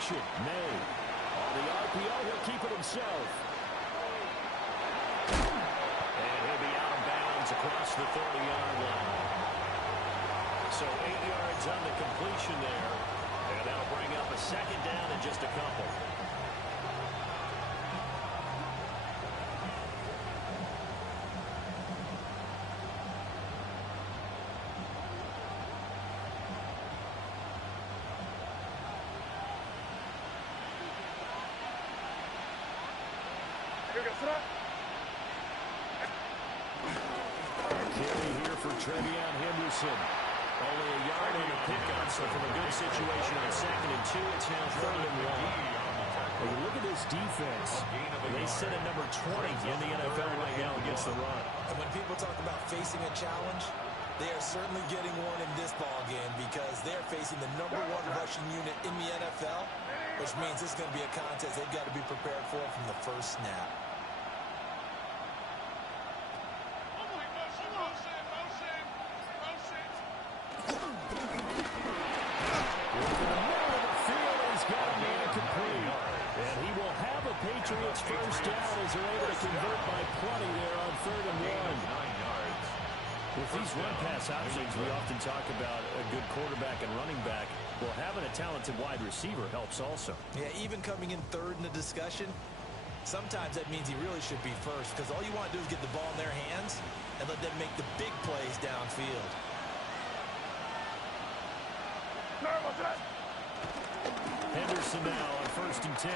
action. May. On the RPO, he'll keep it himself. And he'll be out of bounds across the 30-yard line. So 8 yards on the completion there. And that'll bring up a second down and just a couple. Carry here for Trevion Henderson. Only a yard on the pickup, so from a good situation on 2nd and 2, it's now 3rd and 1. Well, you look at this defense. They sit at number 20 in the NFL right now against the run. And when people talk about facing a challenge, they are certainly getting one in this ball game because they're facing the #1 rushing unit in the NFL, which means this is going to be a contest they've got to be prepared for from the first snap. Patriots first down as they're able to convert by plenty there on 3rd and 1. With these run-pass options, we often talk about a good quarterback and running back. Well, having a talented wide receiver helps also. Yeah, even coming in 3rd in the discussion, sometimes that means he really should be first because all you want to do is get the ball in their hands and let them make the big plays downfield. Henderson now on 1st and 10.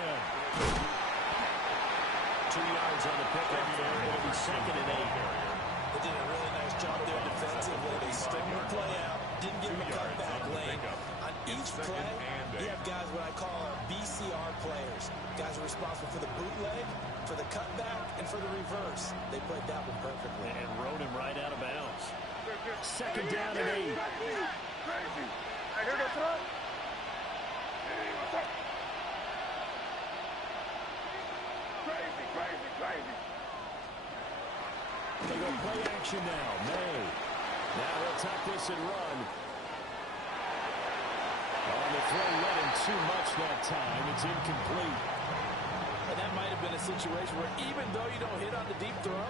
2 yards on the pickup there. It'll be 2nd and 8. They did a really nice job there defensively. They strung the play out, didn't give him a cutback lane. On each play, you have guys what I call our BCR players. Guys are responsible for the bootleg, for the cutback, and for the reverse. They played that one perfectly. And rode him right out of bounds. 2nd down and 8. I hear the throw. Crazy. They go play action now. May. Now they'll tap this and run. On the throw, let him too much that time. It's incomplete. And that might have been a situation where even though you don't hit on the deep throw,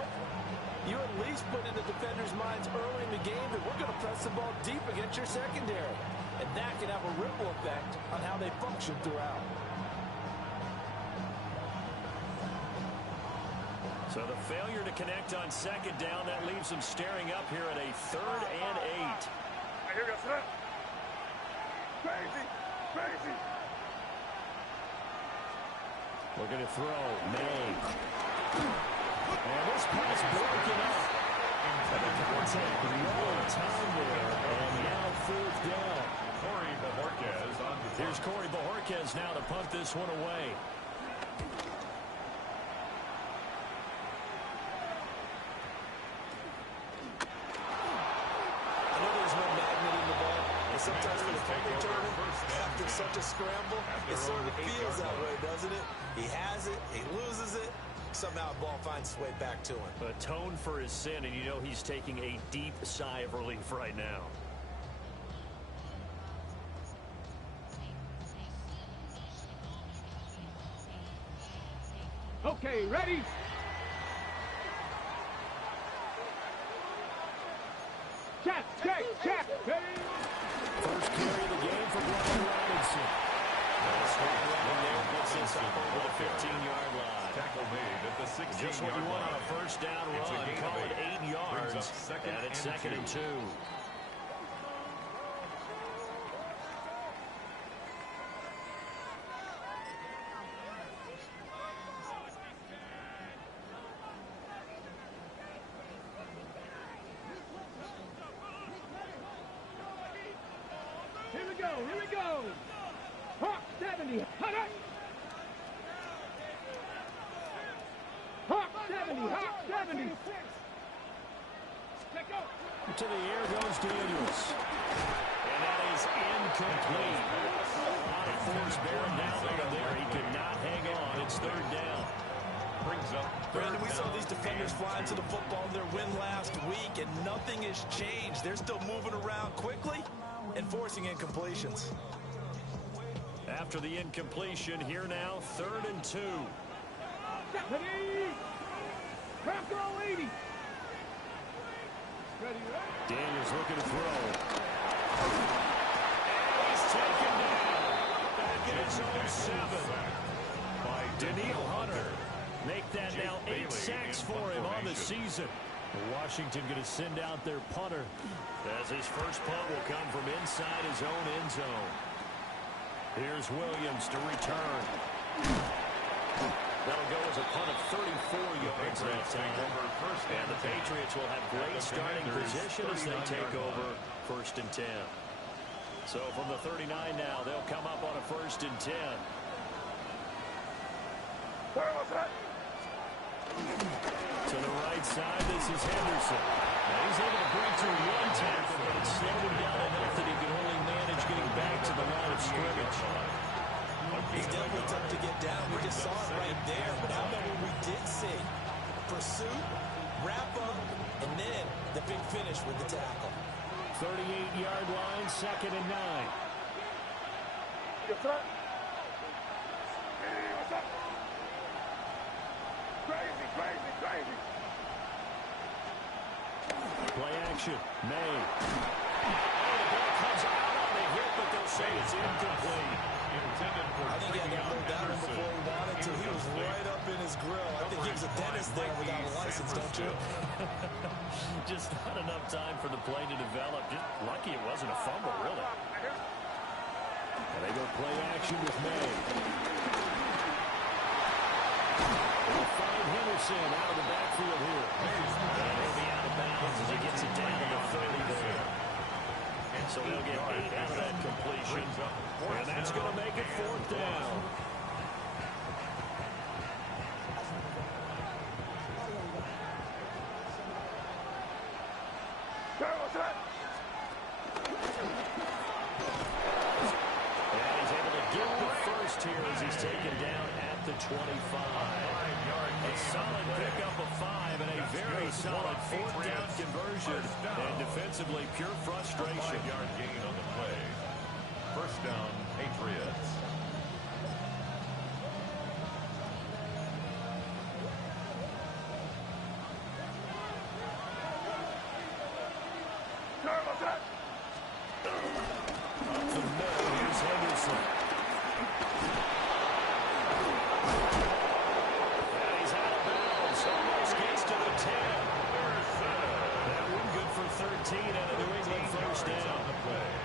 you at least put in the defender's minds early in the game that we're going to press the ball deep against your secondary. And that can have a ripple effect on how they function throughout. So the failure to connect on 2nd down, that leaves them staring up here at a 3rd and 8. Here goes that. Crazy. Looking to throw. May. And this pass broken up. And the contact one time there. And now 4th down. Here's Corey Bojorquez now to punt this one away. Sometimes for the punt returner, after such a scramble, it sort of feels that way, doesn't it? He has it, he loses it, somehow the ball finds its way back to him. Atone for his sin, and you know he's taking a deep sigh of relief right now. Okay, ready? Check. First carry of the game for Brian Robinson. Gets inside over the 15-yard line. Tackle made at the 16-yard line. Just what you want on a first down run. Call it 8 yards. And it's 2nd and 2. Here we go. Hawk 70. Hawk 70. To the air goes Daniels. And that is incomplete. A lot of force bearing down on him there. He could not hang on. It's 3rd down. Brings up Brandon, we saw these defenders fly into the football in their win last week, and nothing has changed. They're still moving around quickly and forcing incompletions. After the incompletion, here now, 3rd and 2. Ready. Crack all 80. Ready, Daniels looking to throw. And he's taken down. Back in his own 7. By Daniil Hunter. Make that now 8 sacks for him on the season. Washington going to send out their punter, as his first punt will come from inside his own end zone. Here's Williams to return. That'll go as a punt of 34 yards that time. And the Patriots will have great starting position as they take over 1st and 10. So from the 39 now, they'll come up on a 1st and 10. To the right side, this is Henderson. Now he's able to break through 1 tackle, but it's slowed him down enough that he can only manage getting back to the line of scrimmage. He's definitely tough to get down. We just saw it right there. But how about what we did see? Pursuit, wrap up, and then the big finish with the tackle. 38-yard line, 2nd and 9. Yes, sir. Hey, what's up? Crazy, crazy, crazy. Play action. May. The ball comes out on the hit, but they'll say it's incomplete. I think he had to hold that one before he wanted to. He was right up in his grill. I think he was a dentist there without a license, don't you? Just not enough time for the play to develop. Just lucky it wasn't a fumble, really. And they go play action with May. They'll find Henderson out of the backfield here. And he'll be out of bounds as he gets it down to the 30 there. So they'll get 8 out of that completion. And that's going to make it 4th down. And he's able to get the first here as he's taken down at the 25. A solid pickup of 5 and a very solid 4th down conversion. And defensively, pure frustration. 5-yard gain on the play. 1st down, Patriots. Up the middle, here's Henderson. And he's out of bounds. Almost gets to the 10. That one good for 13 and a New England 1st down.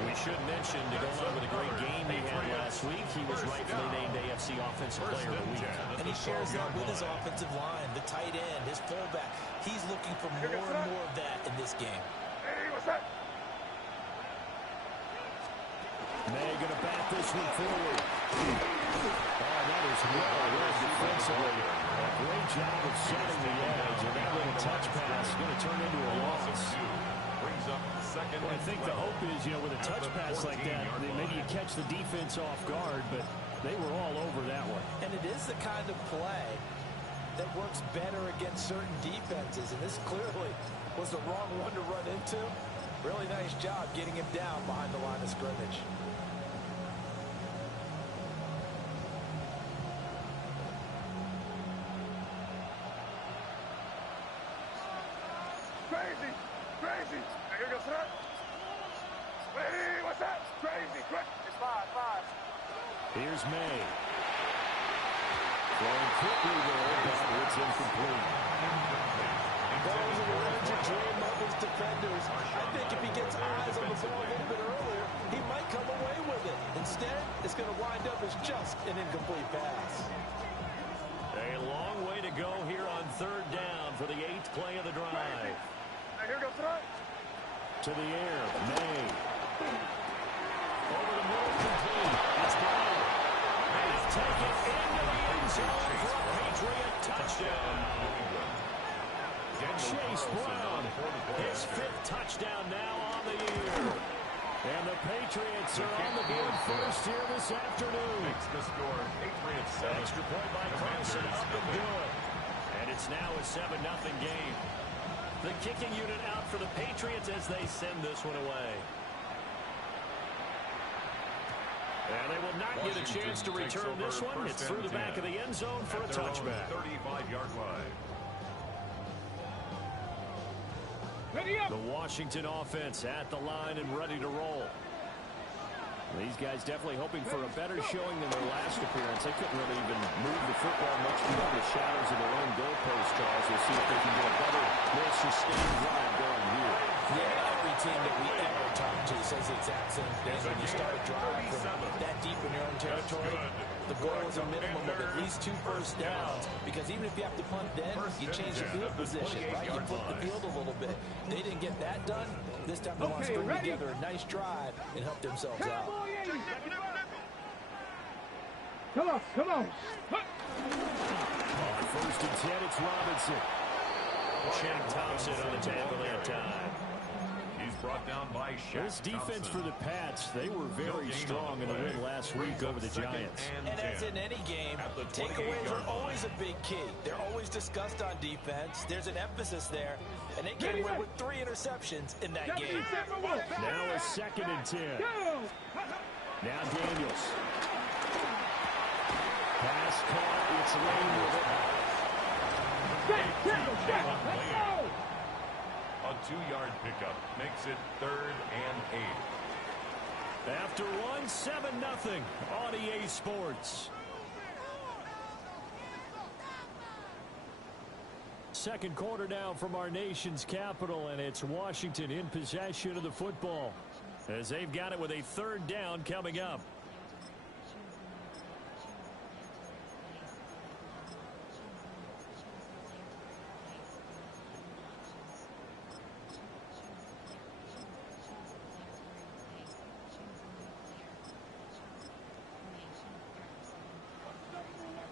We should mention, to go on with a great game he had last week, he was rightfully named AFC Offensive Player of the Week. And he shares that with his offensive line, the tight end, his fullback. He's looking for more and more of that in this game. Hey, what's up? May going to bat this one forward. Oh, that is well read defensively. A great job of setting the edge, and that little touch pass is going to turn into a loss. Brings up 2nd. Well, I think the hope is, with a touch pass like that, maybe you catch the defense off guard, but they were all over that one. And it is the kind of play that works better against certain defenses, and this clearly was the wrong one to run into. Really nice job getting him down behind the line of scrimmage. Crazy, crazy. Here goes that. Hey, what's that? Crazy, crazy. It's 5. Here's May. Throwing quickly there, but it's incomplete. Ball's in the range to dream up his defenders. I think if he gets eyes on the ball a little bit earlier, he might come away with it. Instead, it's going to wind up as just an incomplete pass. A long way to go here on 3rd down for the 8th play of the drive. Here goes that. To the air, May. Over the middle, complete. It's Brown. And he'll take it into the end zone for a Patriot touchdown. Chase Brown, his 5th touchdown now on the year. And the Patriots are on the board first here this afternoon. Makes the score Patriots 7. Extra point by Carson, up and good. And it's now a 7-0 game. The kicking unit out for the Patriots as they send this one away. And they will not get a chance to return this one. It's through the back of the end zone for a touchback. 35-yard line. The Washington offense at the line and ready to roll. These guys definitely hoping for a better showing than their last appearance. They couldn't really even move the football much beyond the shadows of their own goalpost, Charles. We'll see if they can get a better, more sustained drive going here. Yeah, every team that we ever talk to says the exact same thing. When you start a drive from that deep in your own territory, the goal is a minimum of at least 2 first downs, because even if you have to punt then, you change the field position, right? You flip the field a little bit. They didn't get that done. This time they want to string together a nice drive and help themselves out. Come on, come on. On first and 10, it's Robinson. Shaq Thompson on the tackle that time. He's brought down by Shaq This defense Thompson. for the Pats, they were very strong in the win last week over the Giants. And as in any game, takeaways are always a big key. They're always discussed on defense. There's an emphasis there, and they came away with 3 interceptions in that game. Now a second and 10. Now Daniels. Pass caught. It's Lane with it. A 2-yard pickup makes it 3rd and 8. After one, 7-0 on EA Sports. Second quarter now from our nation's capital, and it's Washington in possession of the football as they've got it with a 3rd down coming up.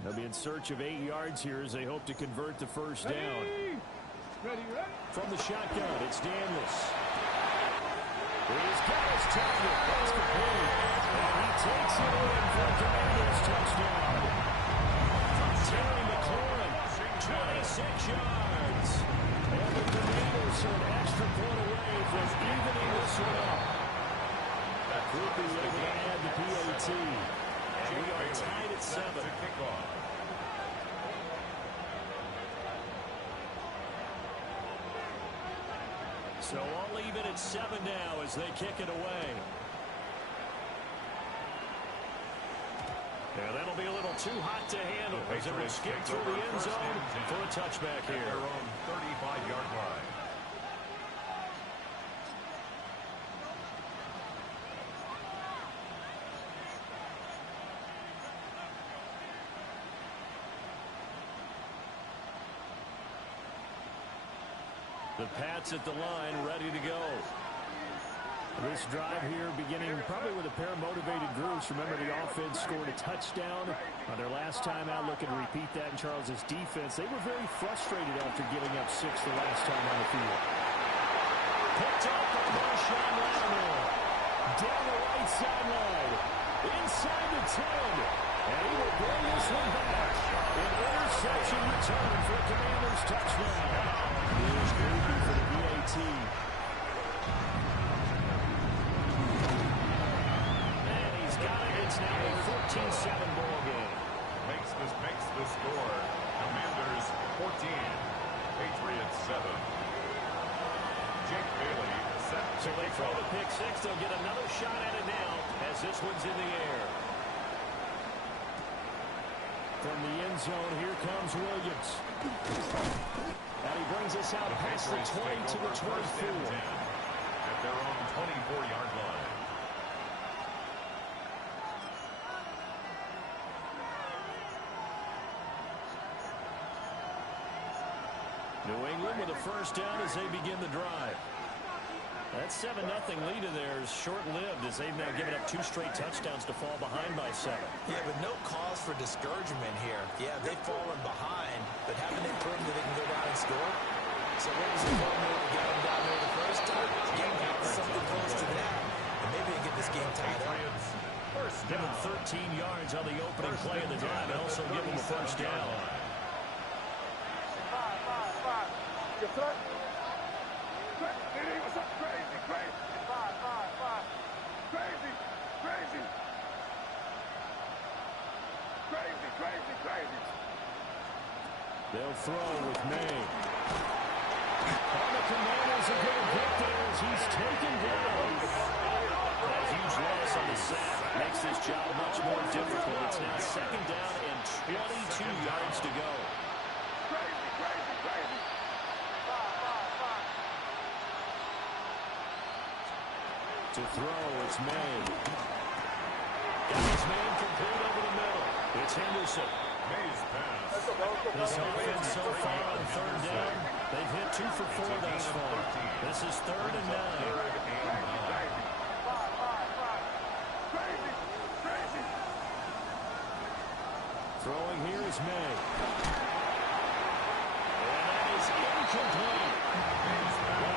They'll be in search of 8 yards here as they hope to convert the first down. From the shotgun, it's Daniels. He's got his target. That's complete. And he takes it in for a Commanders touchdown. Terry McLaurin, 26 yards. And the Commanders are an extra point away from evening this one up. Quickly able to add the PAT. And we are tied at 7. So all even at 7 now as they kick it away. Yeah, that'll be a little too hot to handle as it will skip through the end zone for a touchback here. Their own 35-yard line. The Pats at the line, ready to go. This drive here beginning probably with a pair of motivated groups. Remember, the offense scored a touchdown on their last time out. Looking to repeat that in Charles's defense. They were very frustrated after giving up 6 the last time on the field. Picked up by Marshawn Lattimore. Down the right sideline. Inside the 10. And he will bring this one back. An interception return for a Commanders touchdown. Here's Groovy for the PAT. And he's got it. It's now a 14-7 ball game. Makes the score. Commanders 14. Patriots 7. Jake Bailey set. So they throw the pick 6. They'll get another shot at it now as this one's in the air. From the end zone, here comes Williams. And he brings us out past the 20 to the 24. At their own 24-yard line. New England with a first down as they begin the drive. That 7-0 lead of theirs short-lived as they've now given up 2 straight touchdowns to fall behind by 7. Yeah, but no cause for discouragement here. Yeah, they've fallen behind, but haven't they proven that they can go down and score? So what was the formula to get them down there the first time? Get them out something close to that, and maybe they get this game tied up. Give them 13 yards on the opening play of the drive and also give them a first down. Five. Your threat. What's up? Crazy. Five. Crazy. They'll throw with May. On the Commanders are going to get there as he's taken down. A huge loss on the sack makes this job much more difficult. It's now second down and 22 yards to go. To throw, it's May. Got his man complete over the middle. It's Henderson. May's pass. This offense so far on third down, they've hit 2 for 4 thus far. This is 3rd and 9. Throwing here is May. And that is incomplete.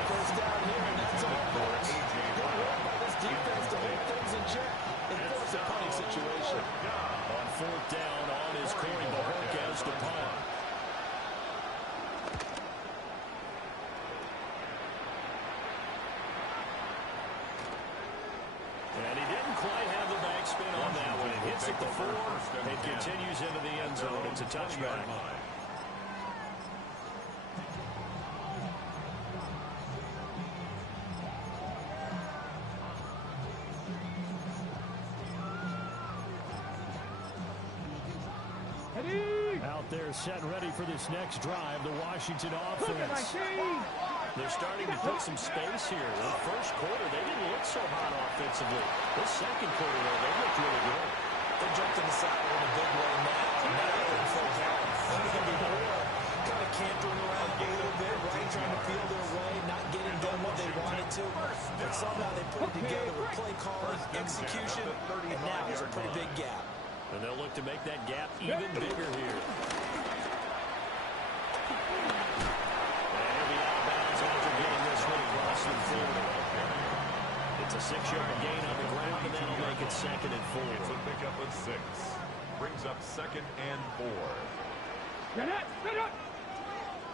First down here, and that's all courts. Good work by this defense to hold things in check and force a punting situation. On 4th down, on his Corey Bajorquez to punt. And he didn't quite have the backspin on that one. It hits at the 4. It continues into the end zone. It's a touchback. Out there set ready for this next drive, the Washington offense. They're starting to put some space here. In the first quarter, they didn't look so hot offensively. This second quarter, though, they looked really good. They jumped in the saddle in a big way now. Now they're in full power. Kind of cantering around a little bit, right? Trying to feel their way, not getting done what they wanted to. But somehow they put it together with play calling, execution, and now there's a pretty big gap. And they'll look to make that gap even bigger here. And he'll be out of bounds after getting this one across the field. It's a 6-yard gain on the ground, and that'll make it 2nd and 4. It's a pickup of 6. Brings up 2nd and 4. Get up, get up.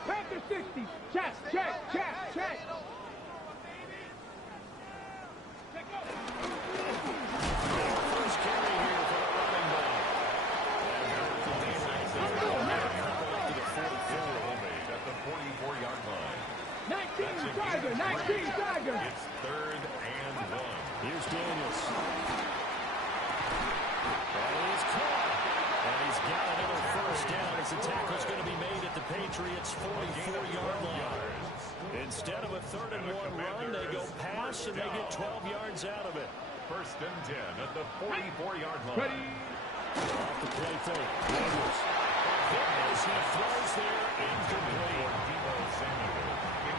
Panther 60. Check, check, check, check. First carry here for the running back. At the 44-yard line. 19 Tiger, 19 Tiger. It's 3rd and 1. Here's Daniels. And he's caught. And he's got another first down as the tackle's going to be made at the Patriots' 44-yard line. Instead of a 3rd and 1 run, they go pass and they get 12 yards out of it. 1st and 10 at the 44-yard line. Off the play fake. Daniels. As he throws there, incomplete.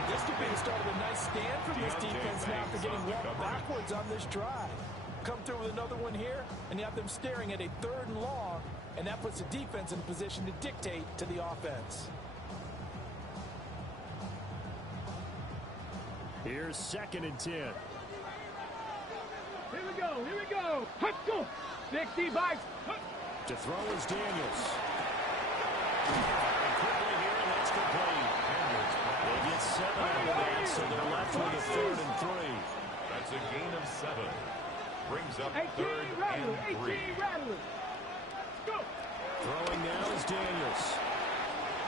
This could be the start of a nice stand from this defense now after getting walked backwards on this drive. Come through with another one here, and you have them staring at a 3rd and long, and that puts the defense in position to dictate to the offense. Here's 2nd and 10. Here we go, here we go. Let's go. 60 bikes. To throw is Daniels. Quickly here, and that's complete. They get 7 out of that, so they're left with a 3rd and 3. That's a gain of 7. Brings up 18 3rd Rattler, and 3. 18 Rattler. Go. Throwing now is Daniels.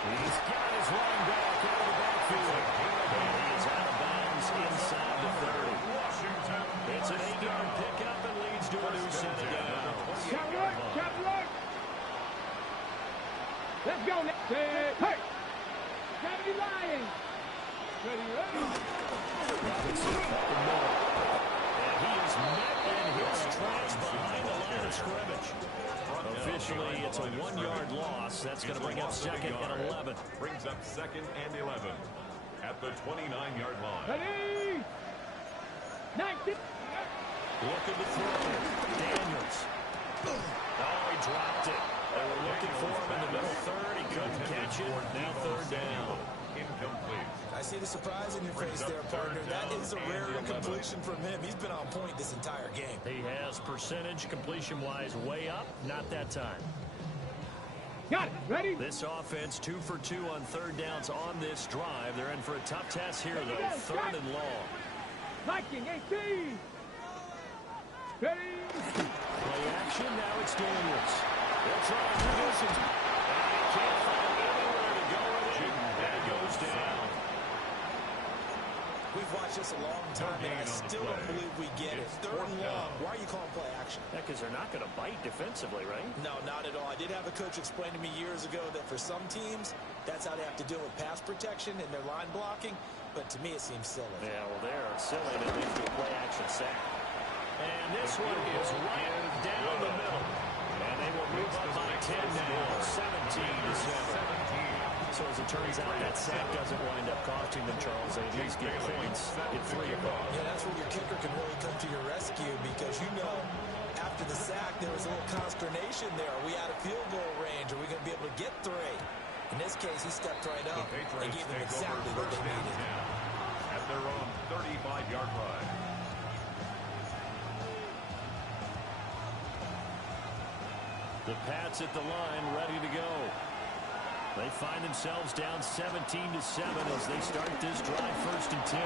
He's got his running back out of the backfield. And he's out of bounds inside the 30. It's an 8-yard pickup and leads to a new set of downs. Chop right, chop right. Let's go now. Hey. Kennedy Lions. Ready, ready. Robinson up the middle. And he is met in his tracks behind the line of scrimmage. Officially, it's a 1-yard loss. That's going to bring up 2nd and 11. Brings up 2nd and 11 at the 29-yard line. Ready. 19. Looking to throw. Daniels. Oh, he dropped it. They were looking for him in the middle 3rd. He couldn't catch it. Now 3rd down. Incomplete. I see the surprise in your face there, partner. That is a rare incompletion from him. He's been on point this entire game. He has percentage completion-wise way up. Not that time. Got it. Ready. This offense 2 for 2 on 3rd downs on this drive. They're in for a tough test here, though. 3rd and long. Viking 18. Ready. Play action. Now it's Daniels. They'll try and reduce it. And he can't find anywhere to go with I've watched this a long time, and I still don't believe we get it. Third and long. Why are you calling play action? Yeah, because they're not going to bite defensively, right? No, not at all. I did have a coach explain to me years ago that for some teams, that's how they have to deal with pass protection and their line blocking. But to me, it seems silly. Yeah, well, they're silly that leads to a play action sack. And this one is right down the middle. And they will move up by 10 now, 17-7. So as it turns out, that sack doesn't wind up costing them, Charles. They at least get points at 3 o'clock. Yeah, that's where your kicker can really come to your rescue because, you know, after the sack, there was a little consternation there. Are we out of field goal range? Are we going to be able to get 3? In this case, he stepped right up and gave them exactly what they needed. At their own 35-yard line. The Pats at the line, ready to go. They find themselves down 17-7 as they start this drive, 1st and 10.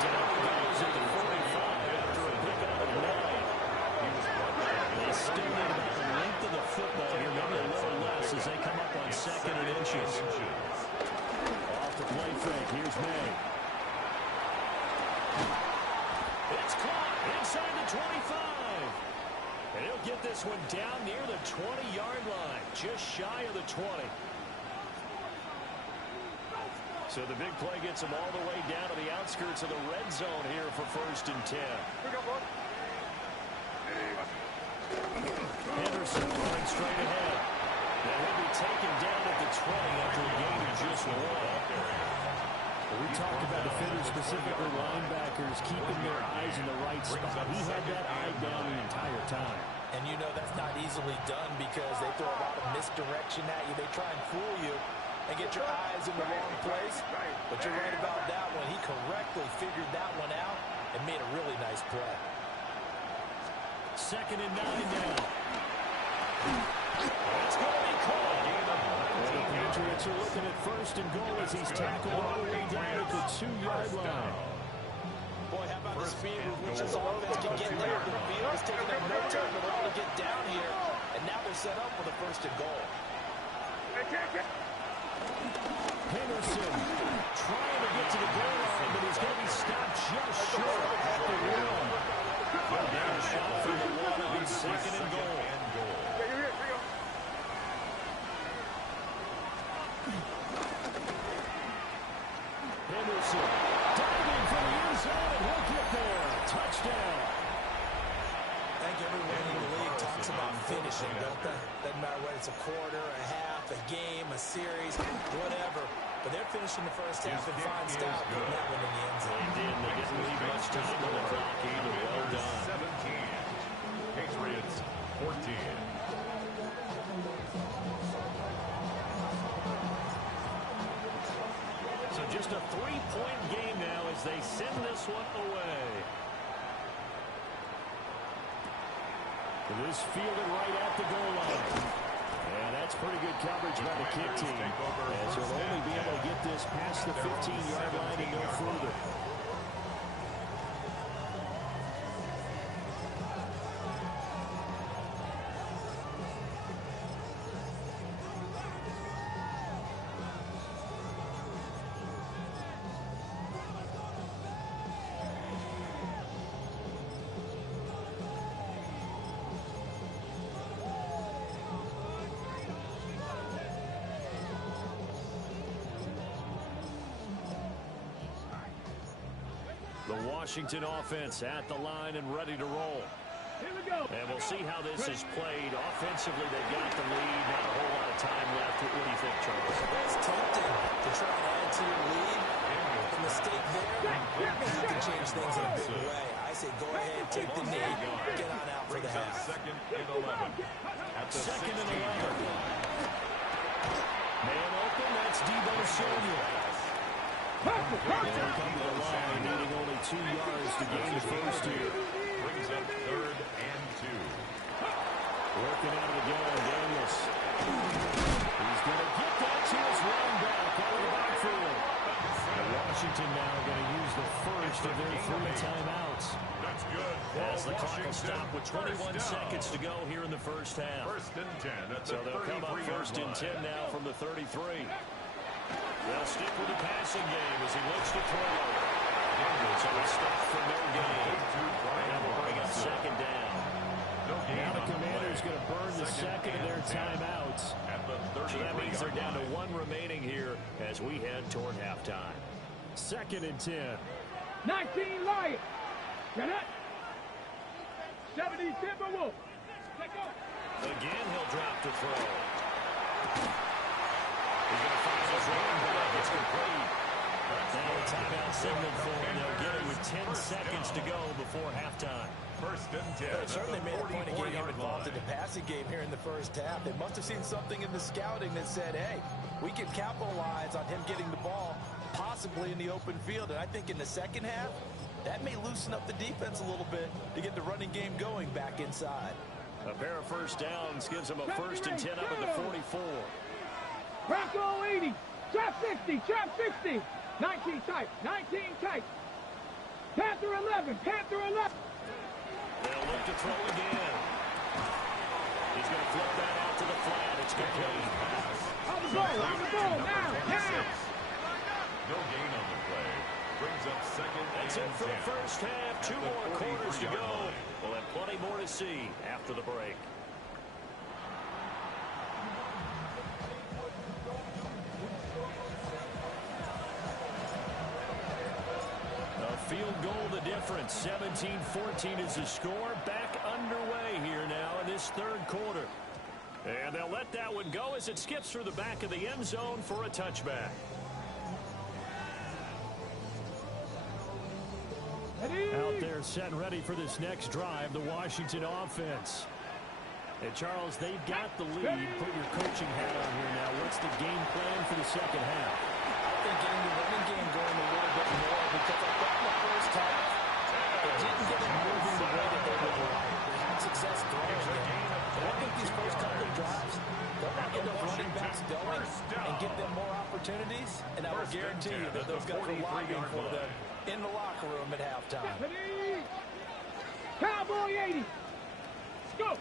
Down goes at the 45 after a pickup of 9. They still need about the length of the football here, maybe a little less as they come up on 2nd and inches. Off the play fake, here's May. It's caught inside the 25. And he'll get this one down near the 20-yard line, just shy of the 20. So the big play gets him all the way down to the outskirts of the red zone here for 1st and 10. Henderson running straight ahead. Now he'll be taken down at the 20 after a gain of just 1. We talked about defenders, specifically linebackers, keeping their eyes in the right spot. He had that eye down the entire time. And you know that's not easily done because they throw a lot of misdirection at you. They try and fool you and get your eyes in the wrong place. But you're right about that one. He correctly figured that one out and made a really nice play. 2nd and 9 now. It's going to be caught. The Patriots are looking at 1st and goal as he's tackled all the way down at the 2-yard line. Boy, how about the speed with which this offense can get there? The field is taking them no time at all to get down here. And now they're set up for the 1st and goal. Henderson trying to get to the goal line, but he's going to be stopped just short at the 1. Well, down a shot for the 1 on 2nd and goal. Henderson diving from the inside, and he'll get there. Touchdown. I think everyone in the league talks about finishing, don't they? Doesn't matter whether it's a quarter, a half, a game, a series, whatever. But they're finishing the first half in fine style, putting that one in the end zone. They didn't leave much time on the clock either. Well done. 17. Patriots 14. So just a 3-point game now as they send this one away. This fielded right at the goal line. And that's pretty good coverage by the kick team, as he'll only be able to get this past the 15-yard line and no further. The Washington offense at the line and ready to roll. Here we go. And we'll see how this is played. Offensively, they've got the lead. Not a whole lot of time left. What do you think, Charles? It's tempting to try and add to your lead. A mistake there, maybe you can change things in a big way. I say go ahead, take the knee, get on out for the half. 2nd and 11. At the 2nd and 16. 11. Man open, that's Debo Samuel. They'll come to the line, needing only 2 yards to gain the first here. Brings up 3rd and 2. Working out of the gun, Daniels. He's going to get that to his running back out of the backfield. And Washington now going to use the first of their 3 timeouts. That's good. As the clock will stop with 21 seconds to go here in the first half. 1st and 10 at the So they'll come up 33-yard 1st and 10 line. now from the 33. They'll stick with the passing game as he looks to throw. So a stop for no gain. And that will bring up second down. Now the Commanders going to burn the second of their timeouts. So that means they're down to one remaining here as we head toward halftime. 2nd and 10. 19 Lions. Get it? 70 Timberwolves. Again, he'll drop to throw. He's going to find his running back. It's complete. Now a timeout signal for him. They'll get it with 10 seconds to go before halftime. 1st and 10. They certainly made a point of getting him involved in the passing game here in the first half. They must have seen something in the scouting that said, hey, we can capitalize on him getting the ball possibly in the open field. And I think in the second half, that may loosen up the defense a little bit to get the running game going back inside. A pair of first downs gives him a 1st and 10 up at the 44. Bronco 80. Trap 60. Trap 60. 19 tight. 19 tight. Panther 11. Panther 11. They'll look to throw again. He's going to flip that out to the flat. It's complete. On the ball. On the ball. Now. Now. No gain on the play. Brings up second. That's it for the first half. 2 more quarters to go. We'll have plenty more to see after the break. A field goal the difference. 17-14 is the score. Back underway here now in this 3rd quarter. And they'll let that one go as it skips through the back of the end zone for a touchback. Out there set and ready for this next drive, the Washington offense. And Charles, they've got the lead. Put your coaching hat on here now. What's the game plan for the second half? I think getting the running game going a little bit more because I thought in the first half, they didn't get it moving the way that they would like. They had success throwing it. But I think these first couple of drives, they'll not get those running backs going and give them more opportunities. And I will guarantee you that those guys are lobbying for them in the locker room at halftime. Cowboy 80. Go. And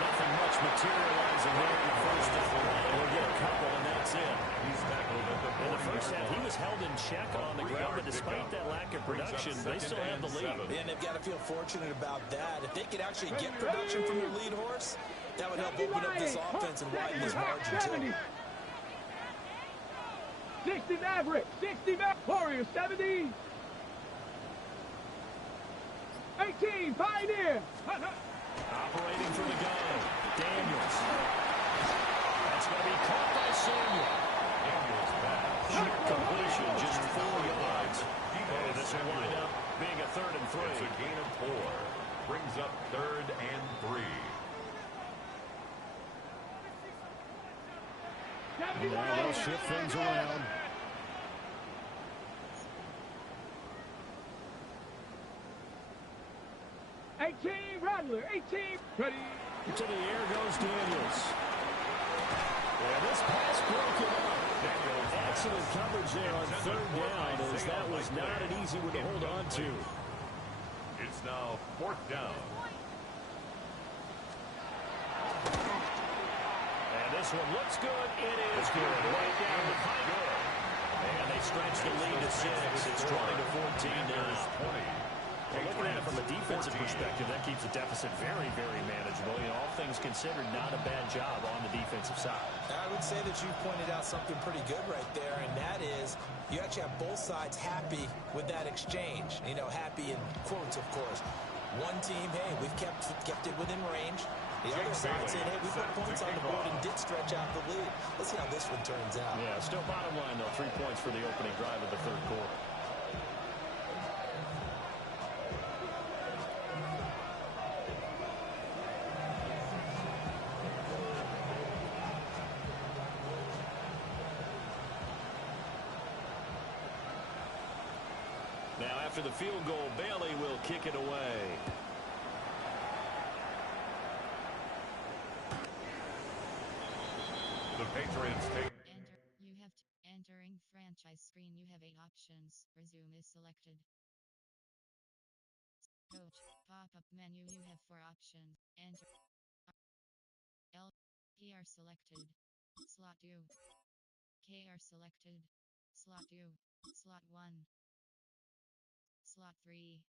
nothing much materializing there in the first half. We'll get a couple, and that's it. He's tackled at the In the first half, he was held in check on the ground, but despite that lack of production, they still have the lead. And they've got to feel fortunate about that. If they could actually get production from their lead horse, that would help open up this offense and widen this margin too. 60 Maverick. 60 Warriors. 70. 18 Pioneer. Operating from the gun, Daniels. That's going to be caught by Samuel. Daniels back. Short completion, just 4 yards. Oh, this will wind up being a 3rd and 3. It's a gain of 4. Brings up 3rd and 3. Now they'll shift things around. Rattler, 18. Ready. To the air goes Daniels. Yeah, this pass broken up. Excellent coverage there on 3rd down, as that was not an easy one to hold on to. It's now 4th down. And this one looks good. It is good. Right down the pipe. And they stretch the lead to 6. It's 20 to 14 now. Well, looking at it from a defensive perspective, that keeps the deficit very, very manageable. You know, all things considered, not a bad job on the defensive side. I would say that you pointed out something pretty good right there, and that is you actually have both sides happy with that exchange. You know, happy in quotes, of course. One team, hey, we've kept it within range. The other side saying, hey, we put points on the board and did stretch out the lead. Let's see how this one turns out. Yeah, still bottom line, though, 3 points for the opening drive of the 3rd quarter. Now, after the field goal, Bailey will kick it away. The Patriots take. Entering franchise screen. You have 8 options. Resume is selected. Coach. Pop-up menu. You have 4 options. Enter. PR selected. Slot 2. KR selected. Slot 2. Slot 1. Slot 3.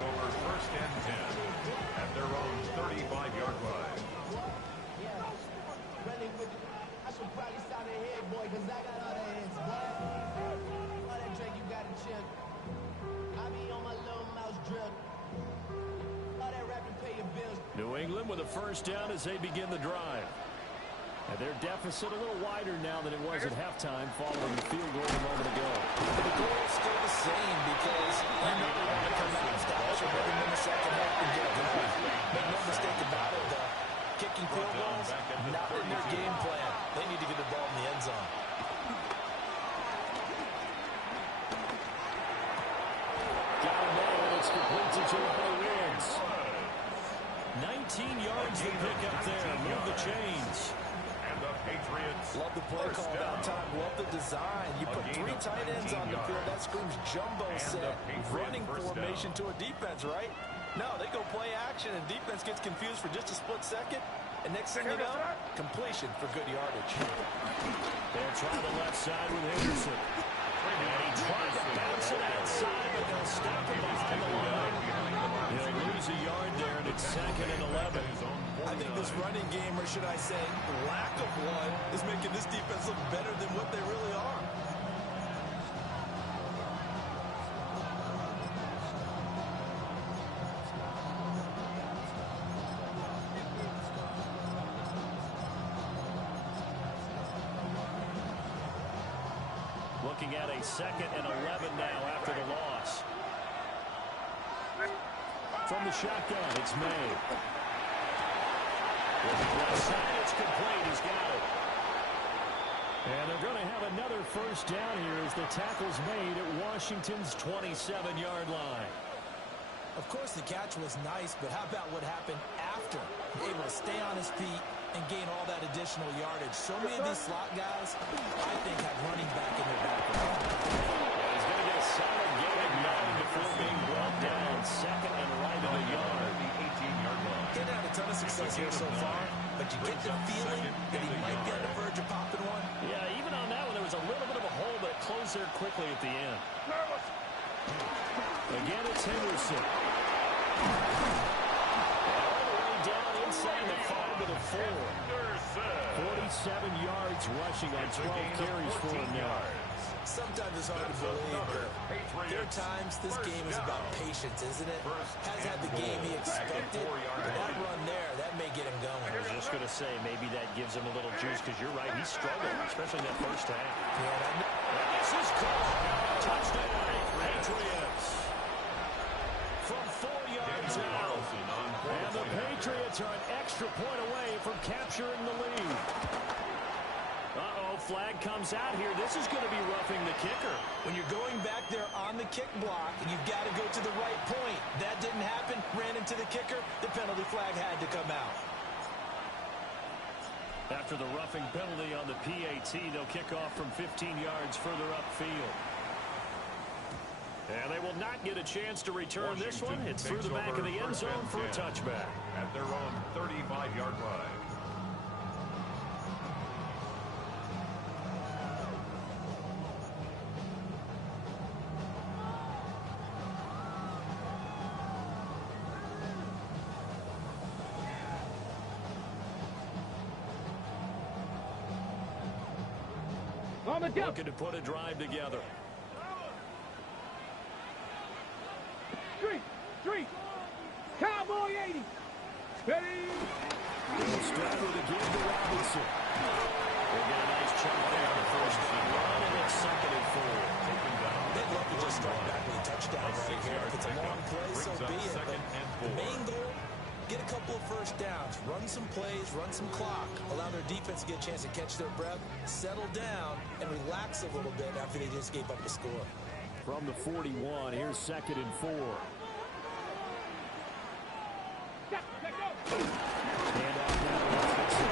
Over first and 10 at their own 35-yard line. Running with it. I should probably sound a head boy, cause I got all the heads, boy. All that drink you gotta chill. I be on my little mouse drill. All that rapping, pay your bills. New England with a first down as they begin the drive. And their deficit a little wider now than it was at halftime following the field goal a moment ago. The goal is still the same because you know they want to come out and establish a rhythm in the second half and get going. Make no mistake about it, though. Kicking field goals, not in their game plan. They need to get the ball in the end zone. Got him there, and it's complete to Jordan Wins. 19 yards to pick up there. Move the chains. And the Patriots. Love the play call that time. Love the design. You put three tight ends on the field. That screams jumbo set. Running formation to a defense, right? No, they go play action, and defense gets confused for just a split second. And next thing you know, completion for good yardage. They'll try the left side with Henderson. And he tried to bounce it outside, but they'll stop him behind the line. He'll lose a yard there, and it's 2nd and 11. I think this running game, or should I say lack of one, is making this defense look better than what they really are. Looking at a 2nd and 11 now after the loss. From the shotgun, it's made. With the left side, it's complete. He's got it. And they're going to have another first down here as the tackle's made at Washington's 27-yard line. Of course, the catch was nice, but how about what happened after? Able to stay on his feet and gain all that additional yardage. So many of these slot guys, I think, have running back in their background. He's going to get a solid gain of 9 before being brought down 2nd and right of the yard. The 18-yard line. Didn't have a ton of success here so far, but you get the feeling that he might be on the verge of popping one. Yeah, even on that one, there was a little bit of a hole, but it closed there quickly at the end. Again, it's Henderson. All the way down inside the 5 to the 4. 47 yards rushing on 12 carries for him now. Sometimes it's hard to believe, but there are times this game is about patience, isn't it? Has had the game he expected, but that run there, that may get him going. I was just going to say, maybe that gives him a little juice, because you're right, he struggled, especially in that first half. Yeah, This is caught. Touchdown, Patriots. From 4 yards out. And the Patriots are an extra point away from capturing the lead. Uh-oh, flag comes out here. This is going to be roughing the kicker. when you're going back there on the kick block and you've got to go to the right point, that didn't happen, ran into the kicker, the penalty flag had to come out. After the roughing penalty on the PAT, they'll kick off from 15 yards further upfield. And they will not get a chance to return this one. It's through the back of the end zone for a touchback. At their own 35-yard line. Looking to put a drive together. Street. Cowboy 80. Ready. Start with a give to Robinson. They got a nice chunk there on the first run, and it's 2nd and 4. They'd love to just start back with a touchdown right here. If it's a long play, so be it. But the main goal, get a couple of first downs, run some plays, run some clock, allow their defense to get a chance to catch their breath, settle down, and relax a little bit after they just gave up the score. From the 41, here's 2nd and 4. Hand off now to Robinson.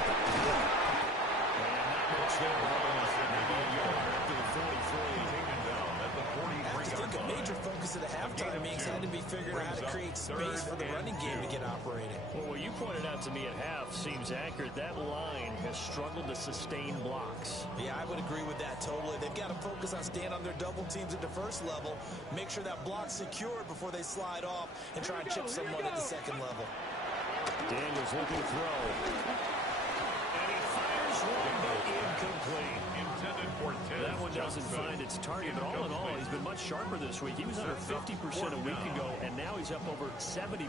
And not much there. Maybe a yard after the 43. Taken down at the 43-yard I think a line. major focus of the halftime meetings had to be figuring out how to create space for the running game to get operating. Well, what you pointed out to me at half seems accurate. That line has struggled to sustain blocks. Yeah, I would agree with that totally. They've got to focus on staying on their double teams at the first level, make sure that block's secured before they slide off and try and chip someone at the second level. Daniels looking to throw. And he fires one, but incomplete. Intended for 10. That one doesn't find its target, but all in all, he's been much sharper this week. He was under 50% a week ago, and now he's up over 70%.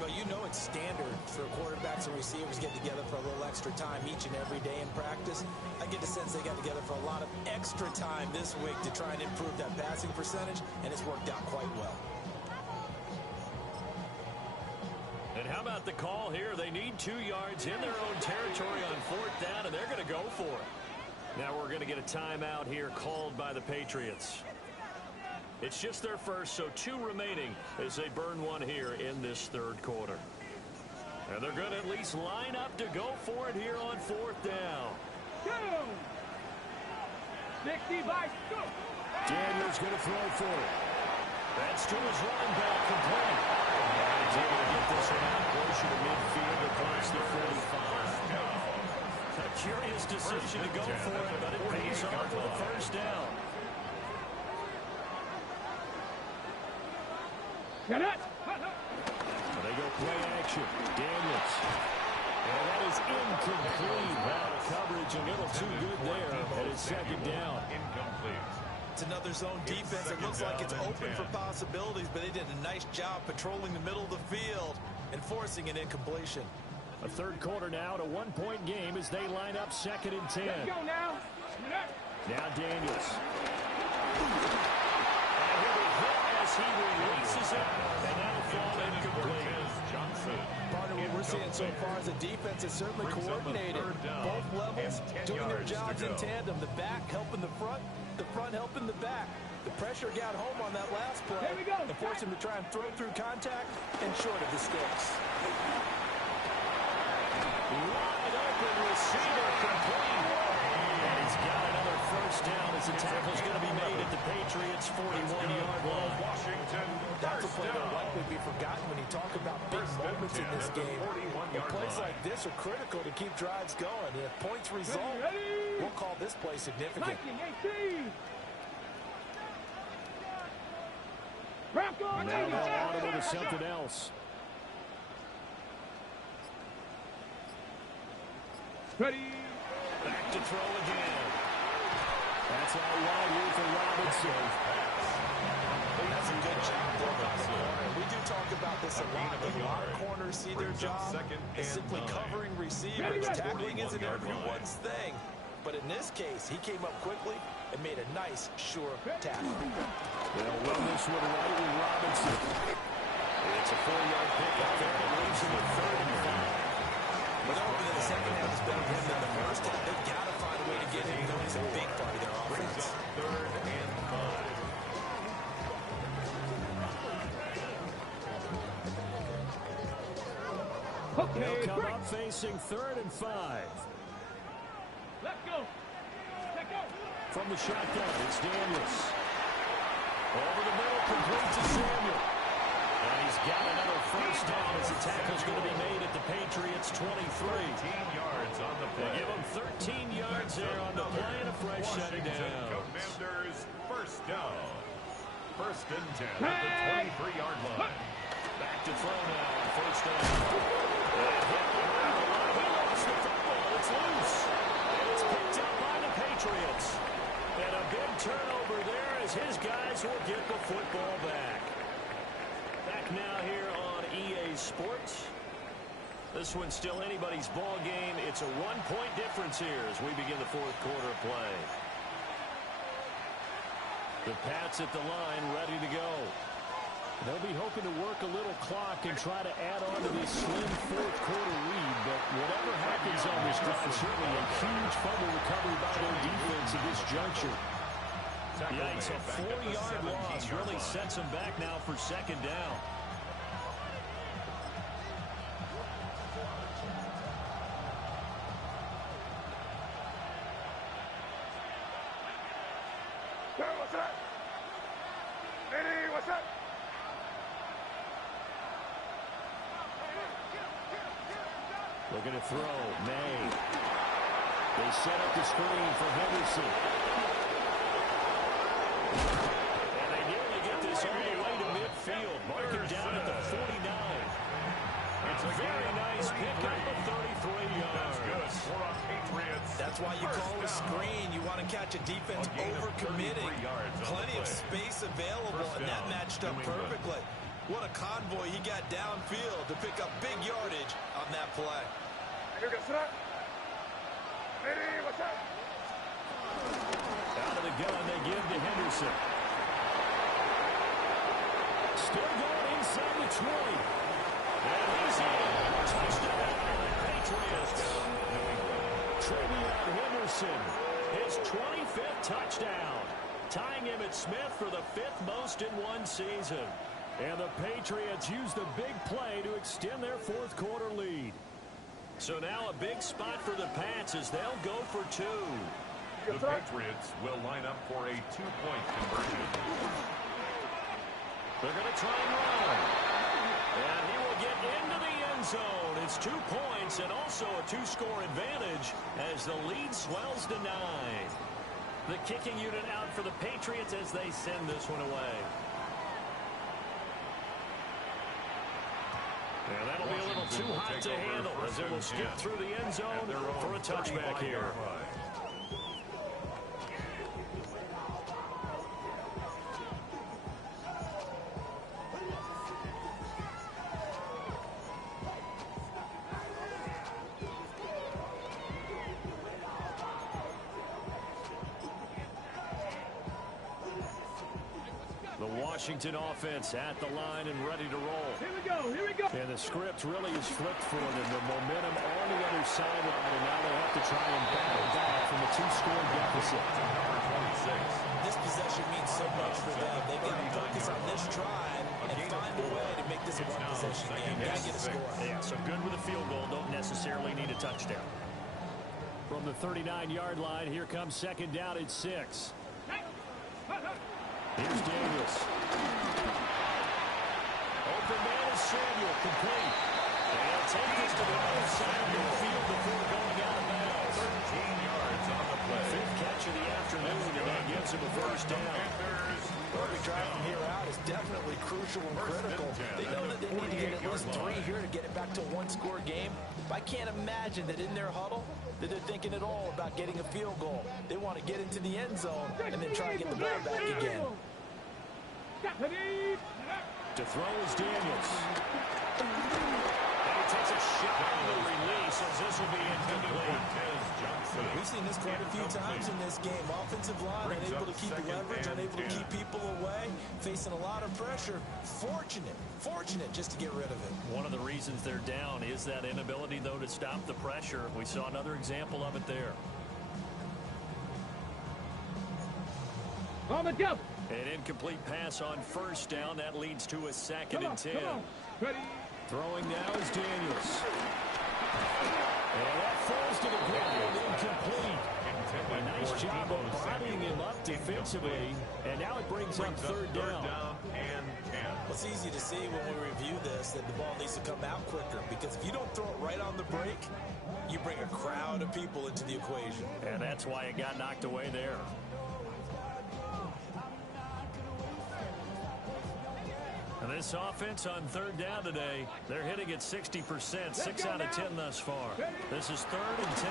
Well, you know it's standard for quarterbacks and receivers get together for a little extra time each and every day in practice. I get the sense they got together for a lot of extra time this week to try and improve that passing percentage, and it's worked out quite well. And how about the call here? They need 2 yards in their own territory on 4th down, and they're going to go for it. Now we're going to get a timeout here called by the Patriots. It's just their first, so 2 remaining as they burn one here in this 3rd quarter. And they're going to at least line up to go for it here on 4th down. Go. 60 by 2. Daniels going to throw for it. That's to his running back, complete. And he's able to get this one out closer to midfield across the 45. A curious decision to go for it, but it pays off with a first down. Get it. They go play action. Daniels. And that is incomplete. Wow, coverage a little too good there. And it's second down. Incomplete. It's another zone defense. It looks like it's open for possibilities, but they did a nice job patrolling the middle of the field and forcing an incompletion. A third quarter now, to 1-point game as they line up 2nd and 10. Let's go now. Now Daniels. And he'll be hit as he releases it, and that'll fall incomplete. Partner, what we're seeing so far is the defense is certainly coordinated. Both levels doing their jobs in tandem. The back helping the front helping the back. The pressure got home on that last play. Here we go. And forced him to try and throw through contact and short of the sticks. Wide open receiver complete. And he's got another first down as the tackle's going to be made at the Patriots' 41-yard line. Washington. That's a play that'll likely be forgotten when you talk about big moments in this game. And plays like this are critical to keep drives going. If points result, we'll call this play significant. 19-18. Bronco Now they'll audible to something else. Ready. Back to throw again. That's out wide here for Robinson. That's a good job there by the corner. We do talk about this a lot. A lot of corners see their job as simply covering receivers. Tackling isn't everyone's thing. But in this case, he came up quickly and made a nice, sure tackle. They'll run this one right with Robinson. It's a 4-yard pickup there. It leaves him with 3rd and 5. But hoping that the second half is better for him than the first half. They've got to find a way to get him going. He's a big part of their offense. 3rd and 5. Okay, They'll come break. up facing 3rd and 5. Let's go. Let's go. From the shotgun, it's Daniels. Over the middle, complete to Samuel. And he's got another first down as the tackle's going to be made at the Patriots' 23. 13 yards on the They play. give him 13 yards there on the play and a fresh set of Washington downs. Commanders first down. 1st and 10 at the 23-yard line. Back to throw now on 1st down. And hit behind the line. He lost the football. It's loose. And it's picked up by the Patriots. And a big turnover there as his guys will get the football back. Back now here on EA Sports. This one's still anybody's ball game. It's a 1-point difference here as we begin the 4th quarter play. The Pats at the line ready to go. They'll be hoping to work a little clock and try to add on to this slim 4th quarter lead. But whatever happens on this drive, certainly a huge fumble recovery by their defense at this juncture. Yikes, a 4-yard loss really sets them back now for 2nd down. What's up? Eddie, what's up? Looking to throw. May. They set up the screen for Henderson. And they nearly get this all the way to midfield. Marking down at the 49. It's a very nice pickup of 33 yards. Good for a Patriots. That's why you call a screen. You want to catch a defense over-committing. Plenty of space available, and that matched up perfectly. What a convoy he got downfield to pick up big yardage on that play. Out of the gun, they give to Henderson. Still going inside the 20. And he's in. Touchdown, Patriots. Trevion Henderson, his 25th touchdown, tying him at Smith for the 5th most in one season. And the Patriots use the big play to extend their 4th quarter lead. So now a big spot for the Pats as they'll go for 2. The Patriots will line up for a 2-point conversion. They're going to try and run. And he will get into the end zone. It's 2 points and also a 2-score advantage as the lead swells to 9. The kicking unit out for the Patriots as they send this one away. And that'll be a little too hot to handle as it will skip through the end zone for a touchback here. Washington offense at the line and ready to roll. Here we go, here we go. And the script really is flipped for them. The momentum on the other sideline, and now they have to try and battle back from a 2-score deficit. This possession means so much for them. They've got to focus on this drive and find a way to make this a one-possession game. Got to get a score. Yeah, so good with a field goal. Don't necessarily need a touchdown. From the 39-yard line, here comes second down at 6. Here's Daniels. Open man is Samuel, complete. And he'll take this to the other side of the field before going out of bounds. 13 yards on the play. Fifth catch of the afternoon, and that gives him a first down. Every drive from here out is definitely crucial and critical. They know that they need to get at least 3 here to get it back to a one-score game. I can't imagine that in their huddle that they're thinking at all about getting a field goal. They want to get into the end zone and then try to get the ball back again. To throw is Daniels. And he takes a shot on the release as this will be incomplete. We've seen this quite a few times in this game. Offensive line unable to keep leverage, unable to keep people away, facing a lot of pressure. Fortunate just to get rid of it. One of the reasons they're down is that inability, though, to stop the pressure. We saw another example of it there. On the double. An incomplete pass on first down. That leads to a second and 10. Ready. Throwing now is Daniels. And that falls to the ground, incomplete. A nice job of bottling him up defensively. And now it brings up third down. It's easy to see when we review this that the ball needs to come out quicker, because if you don't throw it right on the break, you bring a crowd of people into the equation. And that's why it got knocked away there. And this offense on third down today, they're hitting at 60%, 6 out of 10 thus far. This is 3rd and 10.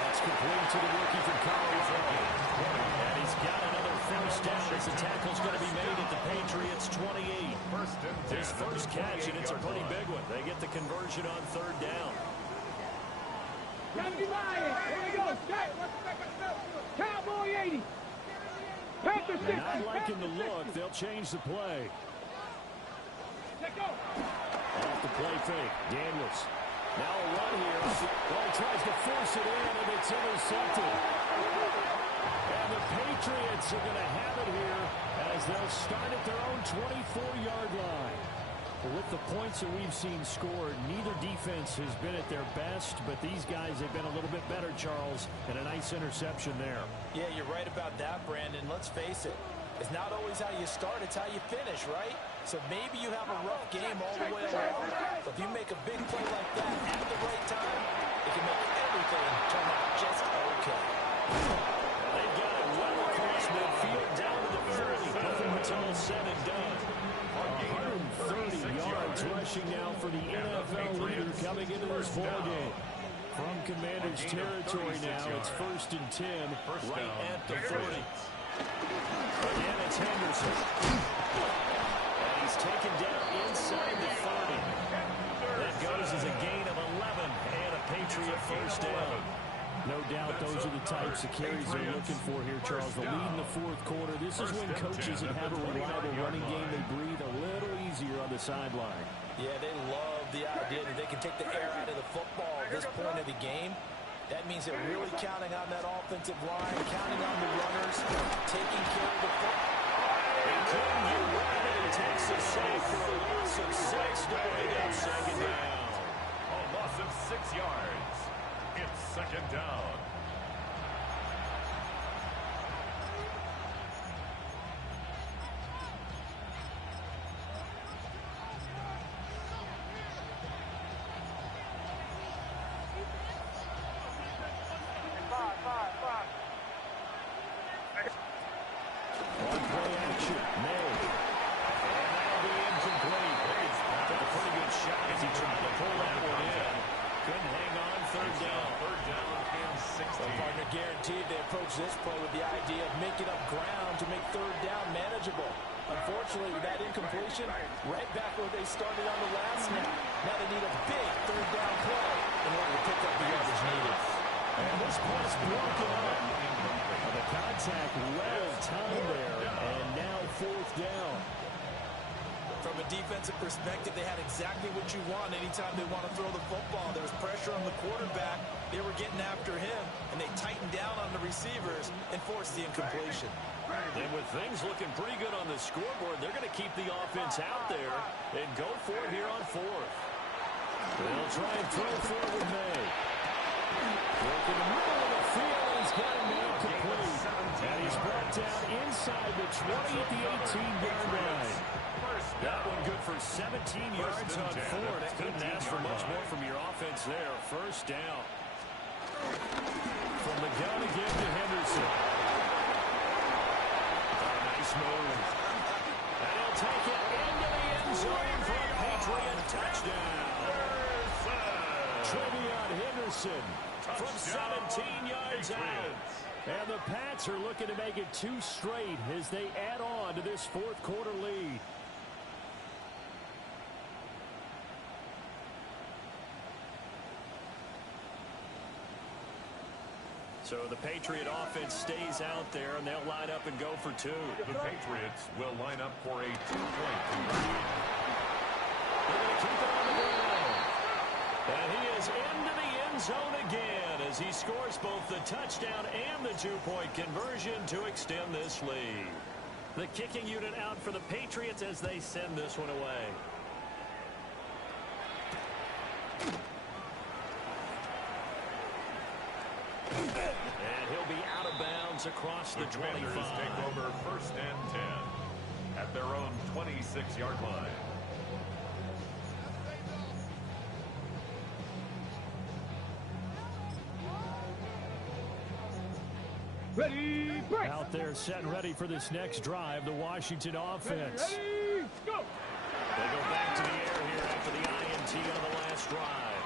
That's complete to the rookie from Colorado. And he's got another first down as the tackle's going to be made at the Patriots' 28. His first catch, and it's a pretty big one. They get the conversion on third down. Here we go. Cowboy 80. Panther 60. Not liking the look. They'll change the play. Off the play fake. Daniels. Now a run here. Well, he tries to force it in, and it's intercepted. And the Patriots are going to have it here as they'll start at their own 24-yard line. With the points that we've seen scored, neither defense has been at their best, but these guys have been a little bit better, Charles, and a nice interception there. Yeah, you're right about that, Brandon. Let's face it. It's not always how you start, it's how you finish, right? So maybe you have a rough game all the way along, but if you make a big play like that at the right time, it can make everything turn out just okay. They've got it well across midfield down to the 30. Nothing it's all said and done. 130 yards rushing now for the NFL leader coming into this ballgame. From Commander's territory now, it's 1st and 10, right at the 40. Again, it's Henderson. And he's taken down inside the 30. That goes as a gain of 11 and a Patriot first down. No doubt those are the types of carries they're looking for here, Charles. The lead in the 4th quarter. This is when coaches that have a reliable running game, they breathe a little easier on the sideline. Yeah, they love the idea that they can take the air out of the football at this point of the game. That means they're really counting on that offensive line, counting on the runners, taking care of the football. And King, you run it and takes a sack for a loss of 6 to bring up second down. A loss of 6 yards. It's second down. On play action, May. And that'll be play with the idea of making up ground to make third down manageable. Unfortunately, with that incompletion, right back where they started on the last snap. Now they need a big third down play in order to pick up the yardage needed. And this pass broken up. The contact well timed there, and now fourth down. From a defensive perspective, they had exactly what you want anytime they want to throw the football. There was pressure on the quarterback. They were getting after him, and they tightened down on the receivers and forced the incompletion. And with things looking pretty good on the scoreboard, they're going to keep the offense out there and go for it here on fourth. They'll try and throw for it with May. Work in the middle of the field, he's got him now complete. And he's brought down inside the 20 at the 18-yard line. That one good for 17 yards on fourth. Couldn't ask for much more from your offense there. First down. From the gun again to Henderson. Nice move. And he'll take it into the end zone for a Patriot touchdown. Trevion Henderson from 17 yards out. And the Pats are looking to make it 2 straight as they add on to this fourth quarter lead. So the Patriot offense stays out there, and they'll line up and go for 2. The Patriots will line up for a 2-point conversion. They're going to keep it on the ground. And he is into the end zone again as he scores both the touchdown and the 2-point conversion to extend this lead. The kicking unit out for the Patriots as they send this one away. And he'll be out of bounds across the 25. Commanders take over first and 10 at their own 26-yard line. Ready, break. Out there set and ready for this next drive, the Washington offense. Ready, go. They go back to the air here after the INT on the last drive.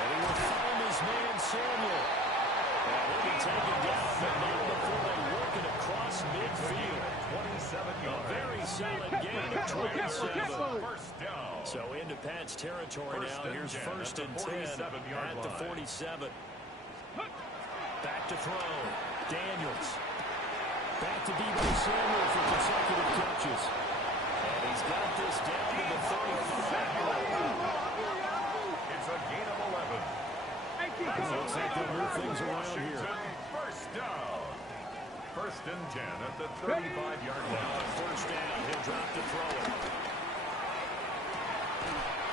And he will find his man Samuel. And he'll be taken down, but not before they work it across midfield. 27 yards. A very solid gain of 27. First down. So into Pat's territory now. Here's first and 10 at the 47. Back to throw. Daniels. Back to Deebo Samuel for consecutive catches. And he's got this down to the 35. It's a gain of 11. Looks like they'll move things around here. First down. First and 10 at the 35-yard line. First down. He'll drop to throw it.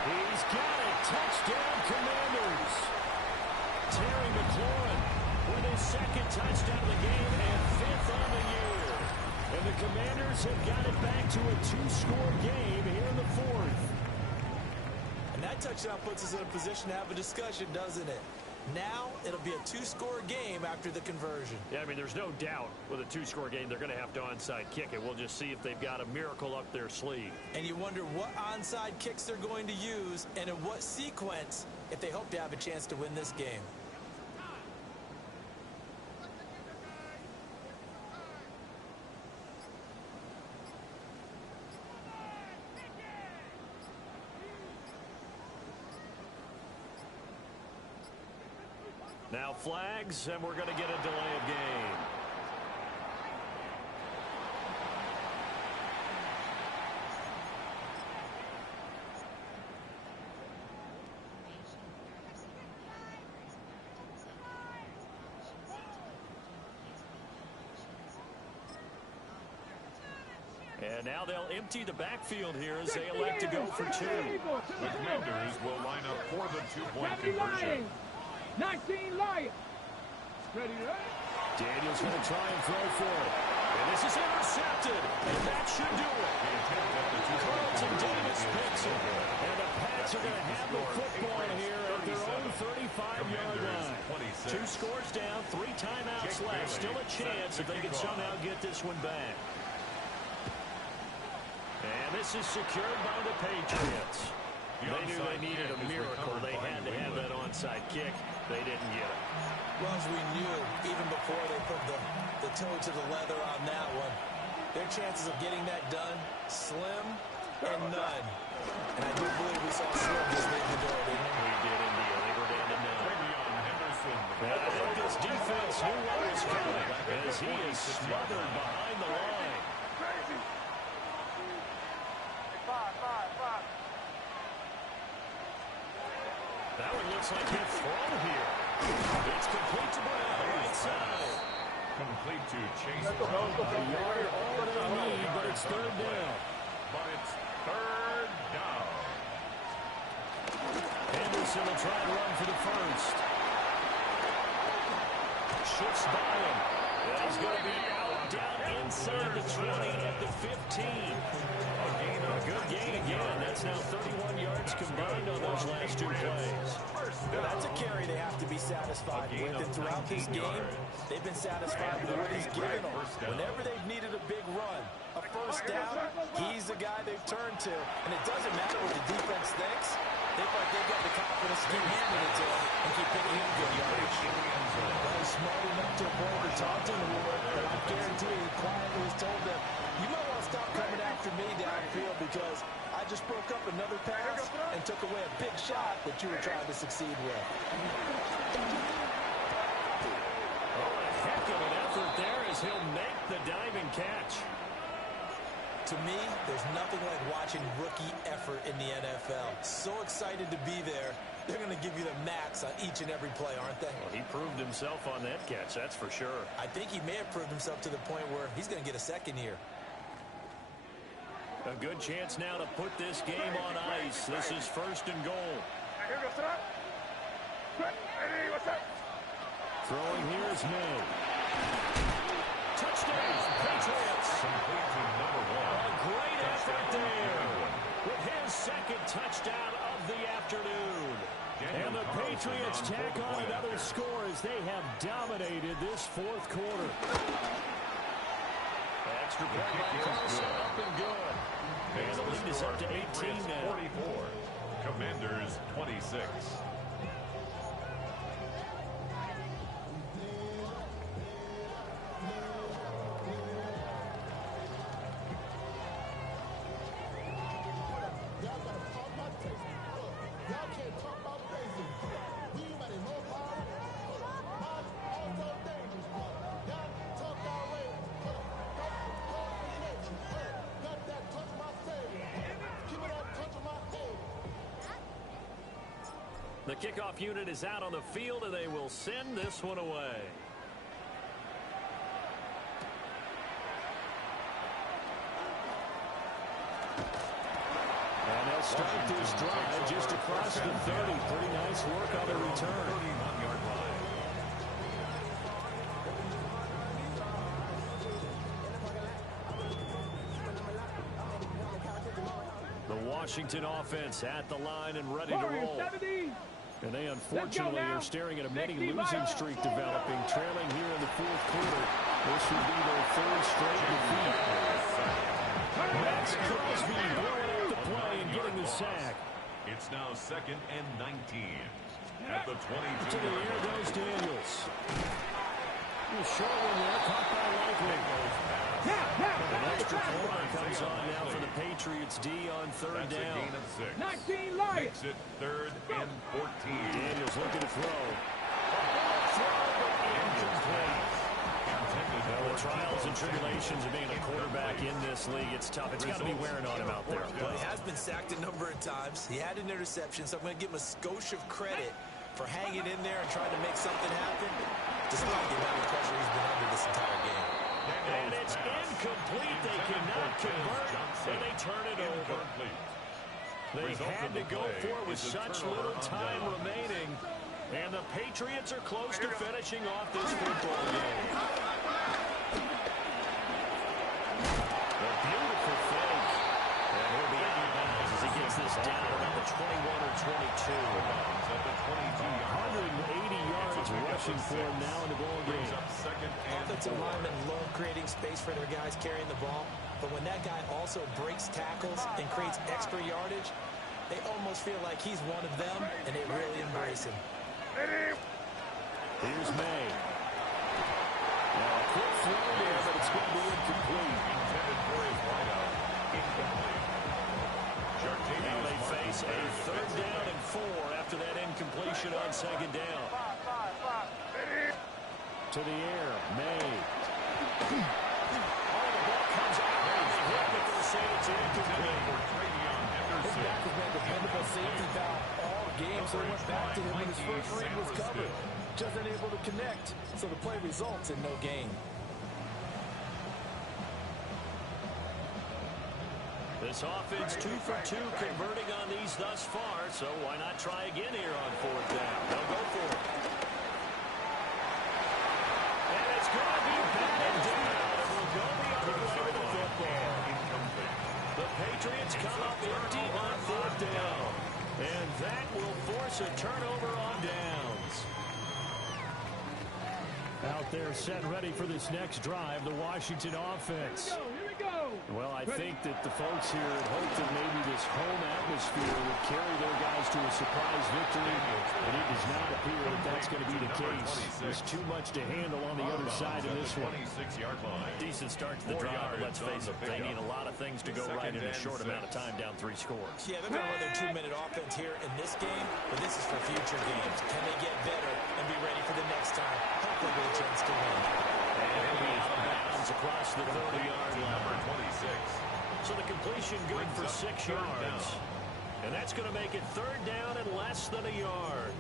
He's got it. Touchdown, Commanders. Terry McLaurin with his second touchdown of the game and 5th on the year. And the Commanders have got it back to a 2-score game here in the 4th. And that touchdown puts us in a position to have a discussion, doesn't it? Now it'll be a 2-score game after the conversion. Yeah, I mean, there's no doubt with a 2-score game they're going to have to onside kick it. We'll just see if they've got a miracle up their sleeve. And you wonder what onside kicks they're going to use and in what sequence if they hope to have a chance to win this game. Now flags, and we're going to get a delay of game. And now they'll empty the backfield here as they elect to go for 2. The Commanders will line up for the 2-point conversion. 19 Lions. Ready, ready? Daniels going to try and throw for it. And this is intercepted. And that should do it. Carlton Davis picks it. And the Pats are going to have the football here at their own 35-yard line. 2 scores down, 3 timeouts left. Still a chance if they can somehow get this one back. And this is secured by the Patriots. They knew they needed a miracle. They had to have that onside kick. They didn't get it. Well, as we knew, even before they put the toe to the leather on that one, their chances of getting that done, slim and none. And I do believe we saw Slim just leave the door, didn't we? We did indeed. I think we're down to none. I think this defense knew what was coming as he is smothered behind the line. That one looks like he'll throw here. It's complete to Brown, right side. Complete to Chase A Brown. yard all they need, but it's third down. But it's third down. Henderson will try and run for the first. Shifts by him. And he's going to be out down inside the 20 at the 15. A good gain again. That's now 31 yards combined on those last two plays. Well, that's a carry they have to be satisfied with. And throughout this game, they've been satisfied with what he's given them. Whenever they've needed a big run, a first down, he's the guy they've turned to. And it doesn't matter what the defense thinks. They feel like they've got the confidence to keep handing it to him and keep hitting him good yardage. Well, he's smart enough to avoid the taunting award, but I guarantee you, he quietly was told that you might want to stop coming after me downfield because I just broke up another pass and took away a big shot that you were trying to succeed with. Oh, a heck of an effort there as he'll make the diving catch. To me, there's nothing like watching rookie effort in the NFL. So excited to be there. They're going to give you the max on each and every play, aren't they? Well, he proved himself on that catch, that's for sure. I think he may have proved himself to the point where he's going to get a second here. A good chance now to put this game on ice. This is first and goal. Throwing here is May. Touchdown, Patriots. A great effort there with his second touchdown of the afternoon. And the Patriots tack on another score as they have dominated this fourth quarter. Extra point by Carlson, up and good. And the lead is up to 18 now. 44. Commanders 26. The kickoff unit is out on the field, and they will send this one away. And they'll start this drive just across the 30. Pretty nice work on the return. The Washington offense at the line and ready to roll. And they unfortunately are staring at a mini losing streak developing, trailing here in the fourth quarter. This would be their third straight defeat. Max Crosby blowing up the play and getting the sack. It's now 2nd and 19. At the 22. To the air goes Daniels. Short one there, caught by Likely. An extra point comes on now for the Patriots D on third That's down. A gain of 6. 19 Lions. Makes it 3rd and 14. Daniels looking to throw. Well, the trials and tribulations of being a quarterback in this league, it's tough. It's got to be wearing on him out there. Well, he has been sacked a number of times. He had an interception, so I'm going to give him a skosh of credit for hanging in there and trying to make something happen, despite the amount of pressure he's been under this entire game. And it's incomplete. They cannot convert, and they turn it over. They had to go for it with such little time remaining, and the Patriots are close to finishing off this football game. A beautiful fake. And he'll be out of bounds as he gets this down about the 21 or 22. 180 yards rushing for him now in the ball game. Offensive linemen love creating space for their guys carrying the ball, but when that guy also breaks tackles and creates extra yardage, they almost feel like he's one of them, and they really embrace him. Here's May. Quick throw there, but it's going to be incomplete. Intended for his wideout. Incomplete. Now they face a 3rd down and 4 after that incompletion on 2nd down. To the air, May. Oh, the ball comes out. They hit, but they'll say it's incomplete. His back has been a dependable safety valve all game, so he went back to him when his first read was covered. Just unable to connect, so the play results in no gain. This offense 2 for 2 converting on these thus far, so why not try again here on 4th down? They'll go for it. And it's going to be batted down. It will go the other way with the football. The Patriots come up empty on 4th down. And that will force a turnover on downs. Out there set ready for this next drive, the Washington offense. Here we go. Well, I think that the folks here had hoped that maybe this home atmosphere would carry their guys to a surprise victory, and it does not appear that that's going to be the case. There's too much to handle on the other side of this one. Decent start to the drive, but let's face it, they need a lot of things to go right in a short amount of time, down 3 scores. Yeah, they're going to run their 2-minute offense here in this game, but this is for future games. Can they get better and be ready for the next time? Hopefully with a chance to win. And it'll be out of bounds across the 30-yard line. Number 26. So the completion good for 6 yards. And that's going to make it 3rd down and less than a yard.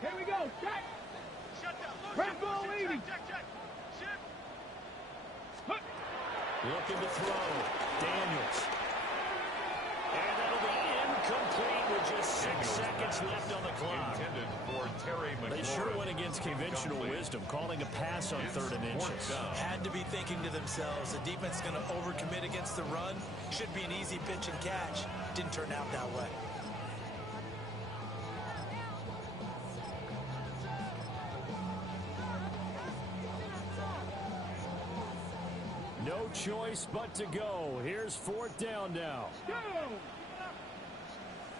Here we go. Check. Franco 80. Looking to throw. Daniels. And that'll be incomplete with just 6 seconds left on the clock. Intended for Terry McLaurin. They sure went against conventional wisdom, calling a pass on 3rd and inches. Had to be thinking to themselves, the defense is going to overcommit against the run. Should be an easy pitch and catch. Didn't turn out that way. No choice but to go. Here's 4th down now. Go.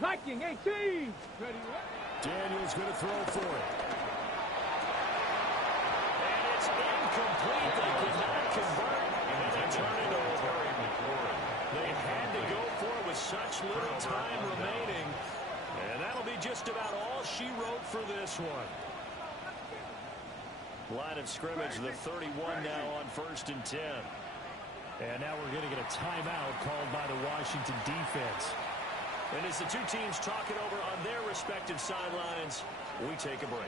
Liking 18. Ready. Daniels going to throw for it. And it's incomplete. They could not convert, and they turn it over. They had to go for it with such little time remaining. And that'll be just about all she wrote for this one. Line of scrimmage, the 31 now on 1st and 10. And now we're going to get a timeout called by the Washington defense. And as the two teams talk it over on their respective sidelines, we take a break.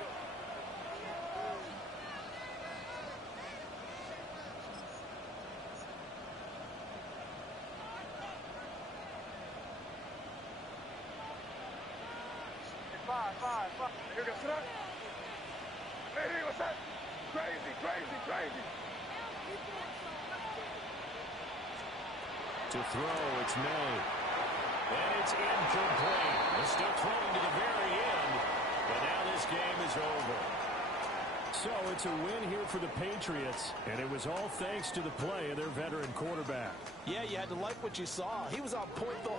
Five. Here goes it. Hey, what's that? Crazy. To throw, it's May. And it's incomplete. They're still throwing to the very end, but now this game is over. So it's a win here for the Patriots, and it was all thanks to the play of their veteran quarterback. Yeah, you had to like what you saw. He was on point the